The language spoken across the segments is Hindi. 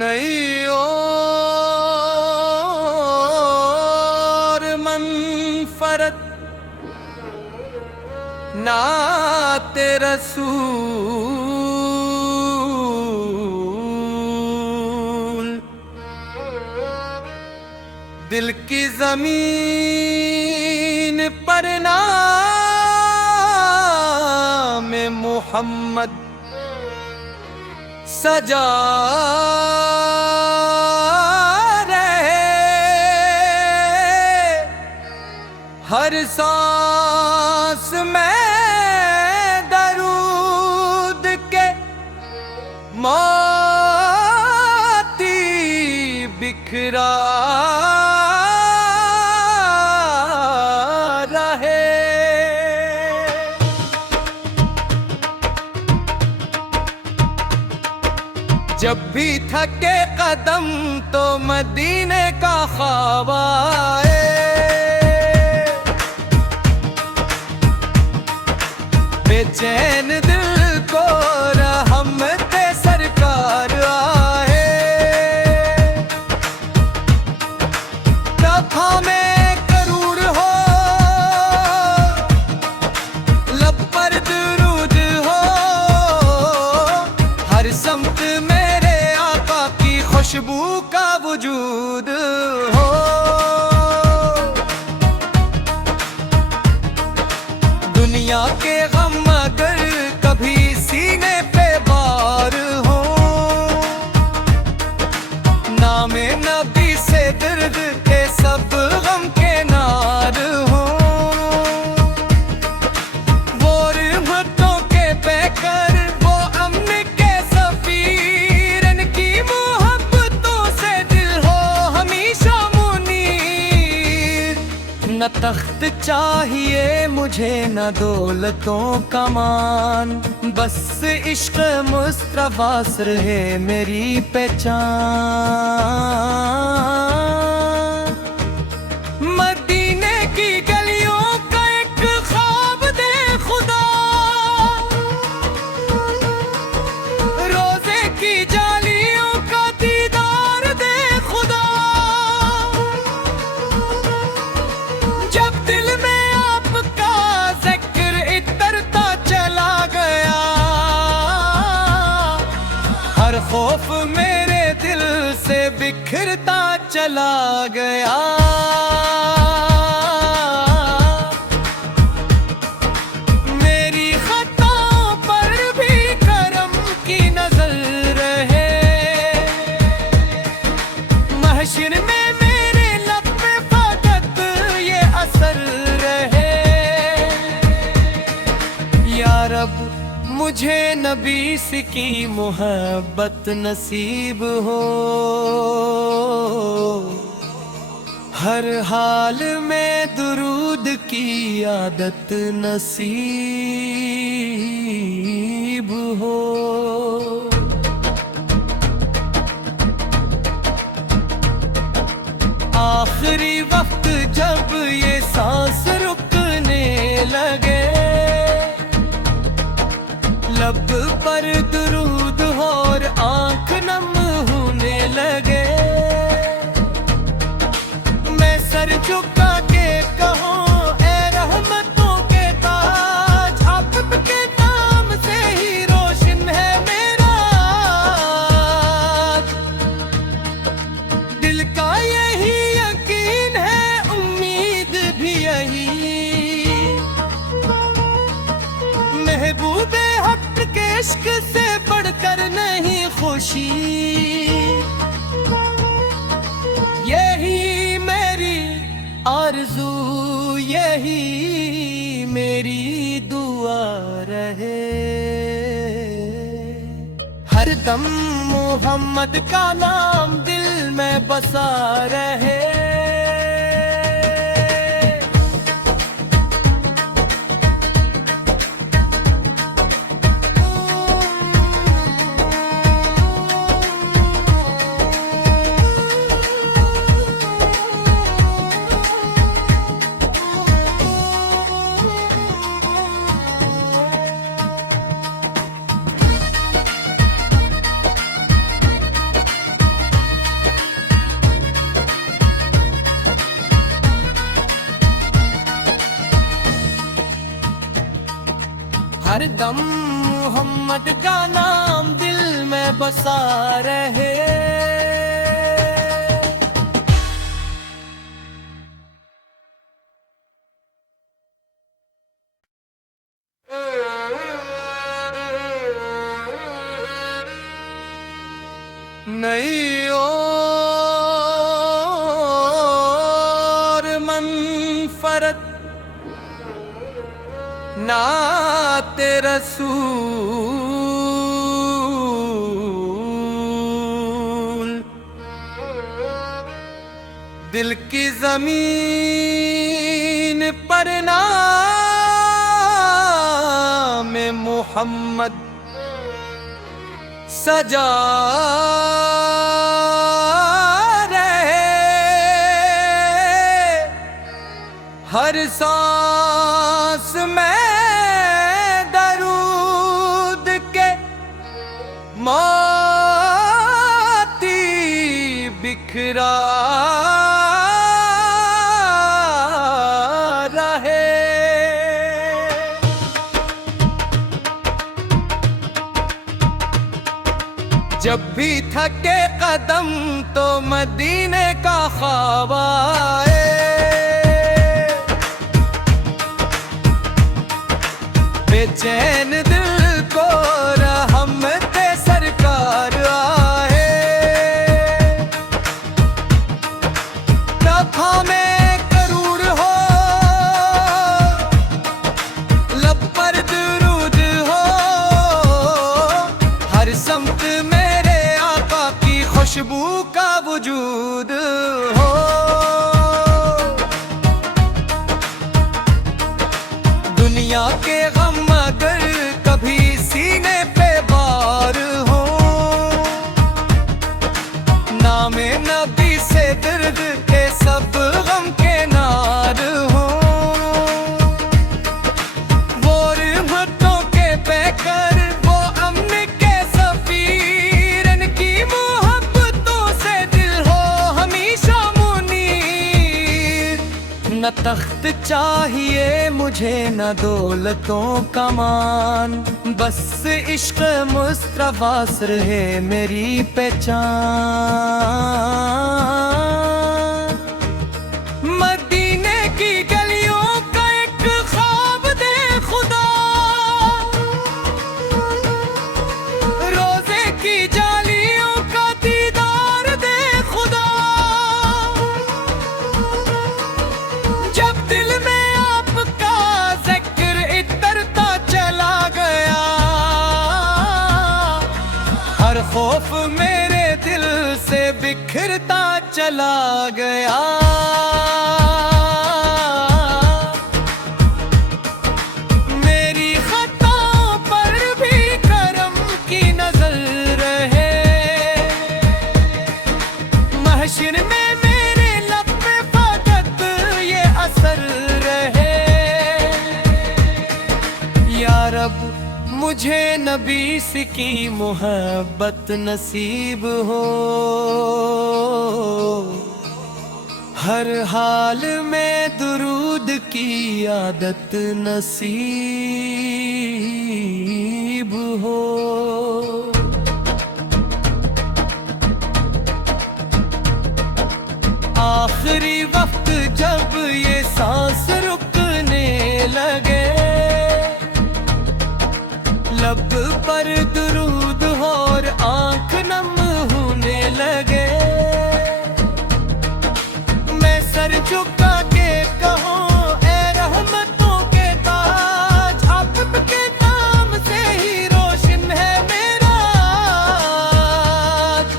नई और मनफरत नाते रसूल, दिल की जमीन पर नाम मोहम्मद सजा रहे। हर सांस में दरूद के मोती बिखरा रहे। जब भी थके कदम तो मदीने का ख्वाब आए, बेचैन दिल को रहमते सरकार आए। तब हमें करूर हो, लब पर दुरूद हो, हर समत में खुशबू का वजूद हो। दुनिया के गम अगर कभी सीने पे बार हो, नामे नबी से दर्द के सब गम के नार हो। वो रहमतों के पैकर, वो अमन के सफीर, इनकी न तख्त चाहिए मुझे न दौलतों का मान, बस इश्क मुस्तफा रहे मेरी पहचान। मदीने की गलियों का एक ख्वाब दे खुदा, रोजे की जालियों का दीदार दे खुदा। जब दिल में आपका जिक्र इतरता चला गया, हर खौफ मेरे दिल से बिखरता चला गया। मेरी खताओं पर भी करम की नजर रहे, महशर में मुझे नबी से की मोहब्बत नसीब हो। हर हाल में दुरूद की आदत नसीब हो। आखिरी वक्त जब ये सांस रुकने लगे, लब पर दुरूद और आंख नम होने लगे। मैं सर झुका के कहूँ ऐ रहमतों के ताज, आपके नाम से ही रोशन है मेरा। दिल का यही यकीन है, उम्मीद भी यही, महबूबे हक के इश्क से बढ़कर नहीं खुशी। यही मेरी आरज़ू, यही मेरी दुआ रहे। हर दम मोहम्मद का नाम दिल में बसा रहे। हर दम मोहम्मद का नाम दिल में बसा रहे। नई और मनफरत नाते रसूल, दिल की जमीन पर नाम मोहम्मद सजा रहे। हर सांस में दरूद के मोती बिखरा रहे। जब भी थके कदम तो मदीने का ख्वाब आए। बेचैन दिल को रहमते सरकार आए। तब हमें करूर हो, लब पर दुरूद हो, हर समत मेरे आका की खुशबू का वजूद हो। दुनिया के गम अगर कभी सीने पे बार हो, नामे नबी से दर्द के सब गम के नार हो। वो रहमतों के पैकर, वो अमन के सफीर, इनकी मोहब्बतों से दिल हो हमेशा मुनीर। न तख्त चाहिए मुझे न दौलतों का मान, बस इश्क मुस्तफा रहे मेरी पहचान। मदीने की गलियों का एक ख्वाब दे खुदा, रोजे की जालियों का दीदार दे खुदा। जब दिल में आपका जिक्र इतरता चला गया, हर खौफ मेरे दिल से बिखरता चला गया। मेरी खताओं पर भी करम की नजर रहे। महशर में मेरे लब पे फकत ये असर रहे। या रब मुझे नबी से की मोहब्बत नसीब हो, हर हाल में दुरूद की आदत नसीब हो। आखिरी वक्त जब ये सांस रुकने लगे, लब पर दुरूद हो और आंख नम होने लगे। मैं सर झुका के कहूँ ए रहमतों के ताज, आपके नाम से ही रोशन है मेरा आज।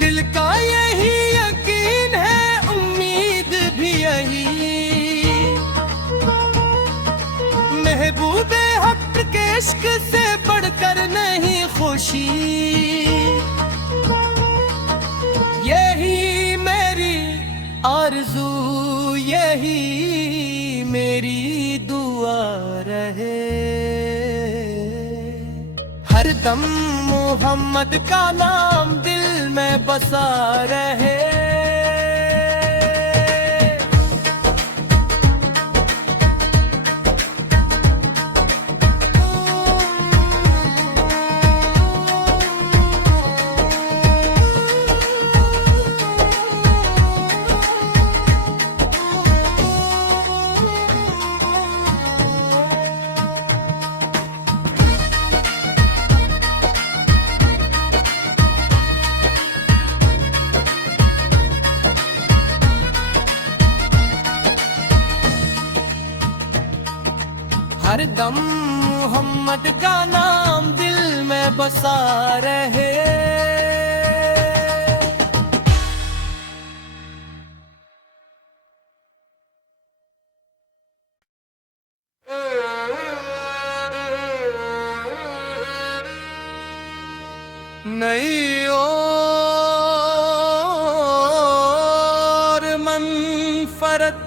दिल का यही यकीन है, उम्मीद भी यही। महबूबे हक के इश्क से बढ़कर नहीं खुशी, यही मेरी आरज़ू, यही मेरी दुआ रहे। हर दम मोहम्मद का नाम दिल में बसा रहे। हर दम मोहम्मद का नाम दिल में बसा रहे। नई और मनफरत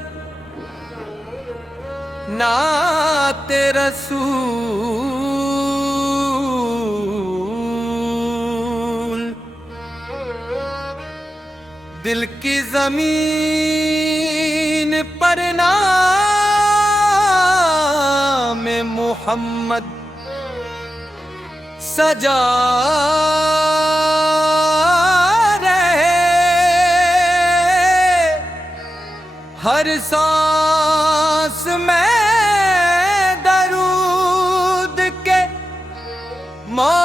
नाते रसूल, दिल की जमीन पर नाम मोहम्मद सजा रहे। हर सांस में दरूद के मोती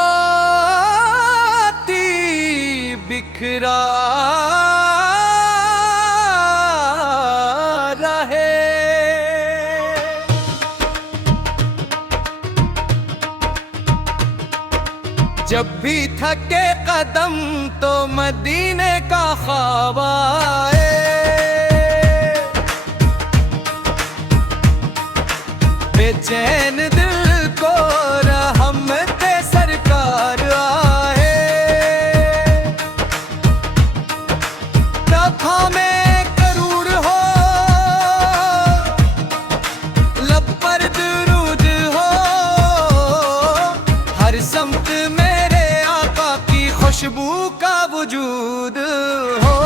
बिखरा रहे। जब भी थके कदम तो मदीने का ख्वाब आए। बेचैन दिल को रहमते सरकार आए। तब हमें करूर हो, लब पर दुरूद हो, हर समत मेरे आका की खुशबू का वजूद हो।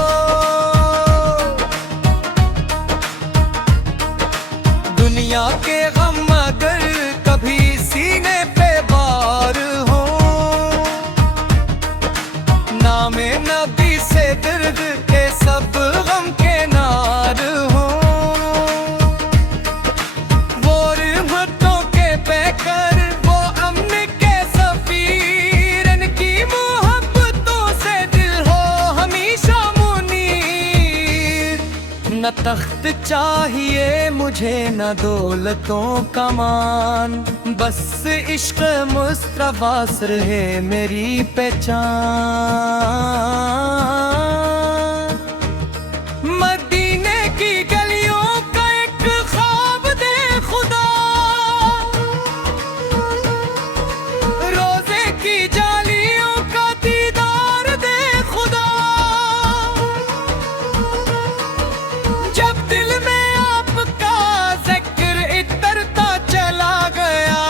दुनिया के गम अगर कभी सीने पे बार हो, नामे नबी से दर्द के सब गम के नार हो। वो रहमतों के पैकर, वो अमन के सफीर, इनकी मोहब्बतों से दिल हो हमेशा मुनीर। न तख्त चाहिए मुझे न दौलतों का मान, बस इश्क मुस्तफा रहे मेरी पहचान। मदीने की गलियों का एक ख्वाब दे खुदा, रोजे की जालियों का दीदार दे खुदा। जब दिल में आपका जिक्र इतरता चला गया,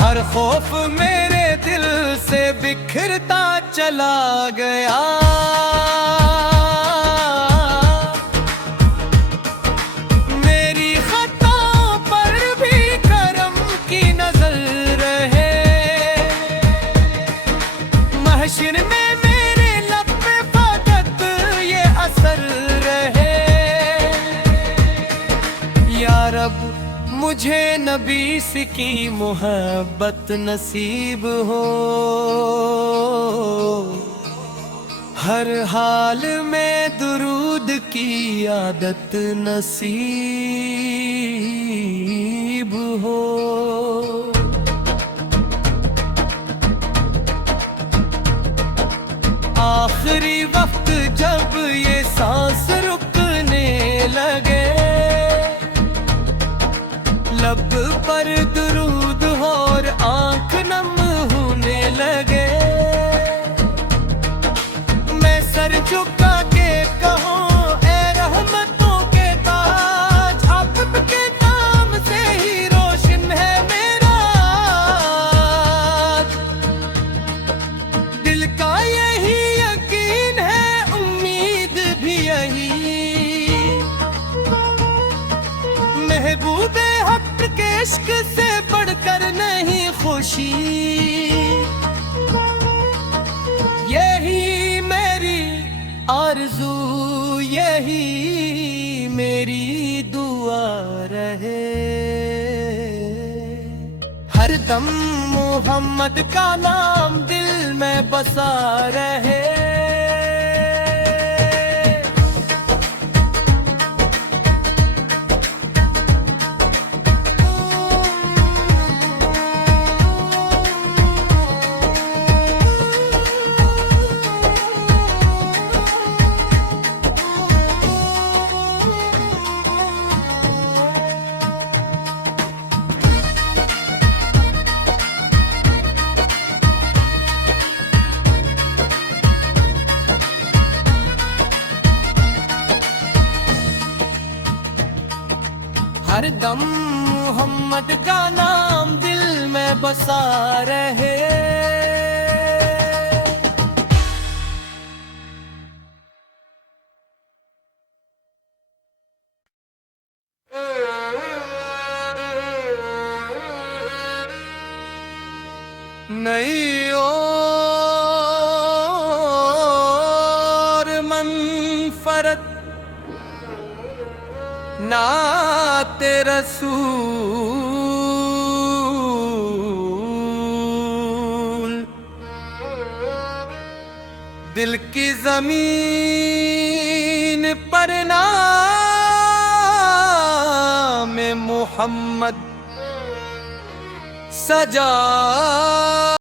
हर खौफ मेरे दिल से बिखरता चला गया। मेरी खताओं पर भी करम की नजर रहे। महशर में मेरे लब पे फकत ये असर रहे। या रब मुझे नबी से की मोहब्बत नसीब हो, हर हाल में दुरूद की आदत नसीब हो। आखिरी वक्त जब ये सांस रुकने लगे, लब पर दुरूद और आंख नम होने लगे। मैं सर झुका के कहूँ ए रहमतों के ताज, आपके नाम से ही रोशन है मेरा आज। दिल का यही यकीन है, उम्मीद भी यही। महबूबे हक के इश्क से बढ़कर नहीं खुशी, यही मेरी आरज़ू, यही मेरी दुआ रहे। हर दम मोहम्मद का नाम दिल में बसा रहे। हर दम मोहम्मद का नाम दिल में बसा रहे। नई और मनफरत नाते रसूल, दिल की जमीन पर नाम मोहम्मद सजा